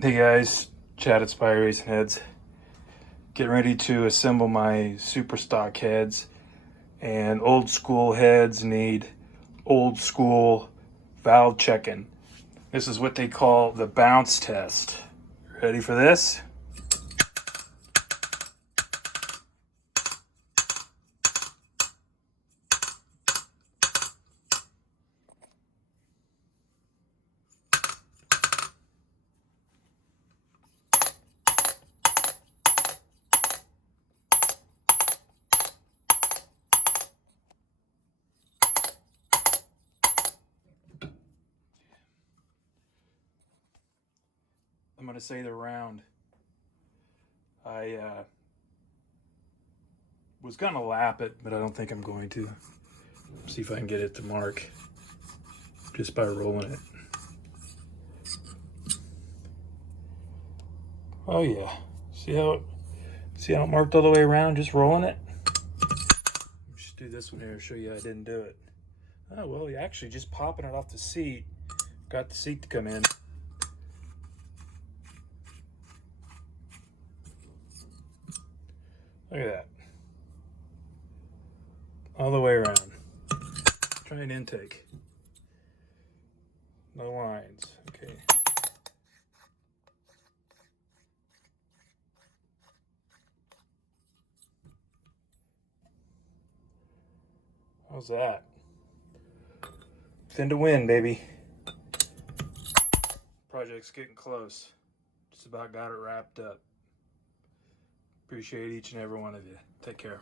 Hey guys, Chad at Spy Racing Heads. Getting ready to assemble my super stock heads, and old school heads need old school valve checking. This is what they call the bounce test. Ready for this? I'm gonna say they're round. I was gonna lap it, but I don't think I'm going to. See if I can get it to mark just by rolling it. Oh yeah, see how it marked all the way around, just rolling it? Just do this one here to show you I didn't do it. Oh well, you actually just popping it off the seat, got the seat to come in. Look at that. All the way around. Try an intake. No lines. Okay. How's that? Thin to win, baby. Project's getting close. Just about got it wrapped up. Appreciate each and every one of you. Take care.